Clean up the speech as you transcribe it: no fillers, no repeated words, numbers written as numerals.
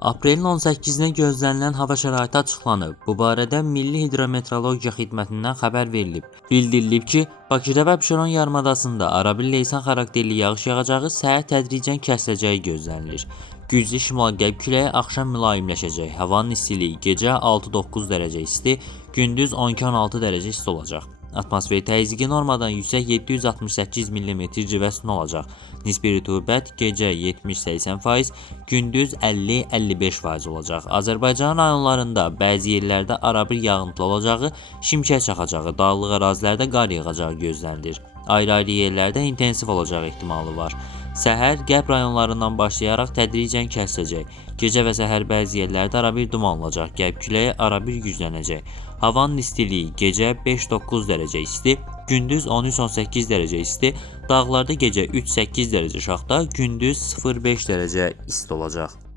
Aprelin 18-nə gözlənilən hava şəraiti açıqlanıb. Bu barədə Milli Hidrometeorologiya Xidmətindən xəbər verilib. Bildirilib ki, Bakıda və Abşeron yarımadasında arabir leysan xarakterli yağış yağacağı, səhər tədricən kəsiləcəyi gözlənilir. Güclü şimal-qərb küləyi axşam mülayimləşəcək. Havanın istiliyi gecə 6-9 dərəcə isti, gündüz 12-16 dərəcə isti olacaq. Atmosfer təzyiqi normadan yüksək 768 mm civəsində olacaq. Nisbi rütubət gecə 70-80%, gündüz 50-55% olacaq. Azərbaycan rayonlarında bəzi yerlərdə arabir yağıntılı olacağı, şimşək çaxacağı, dağlıq ərazilərdə qar yağacağı gözlənilir. Ayrı-ayrı yerlərdə intensiv olacağı ehtimalı var. Səhər qərb rayonlarından başlayaraq tədricən kəsiləcək. Gecə və səhər bəzi yerlərdə arabir duman olacaq. Qərb küləyi arabir güclənəcək. Havanın istiliyi gecə 5-9 dərəcə isti, gündüz 13-18 dərəcə isti, dağlarda gecə 3-8 dərəcə şaxta, gündüz 0-5 dərəcə isti olacaq.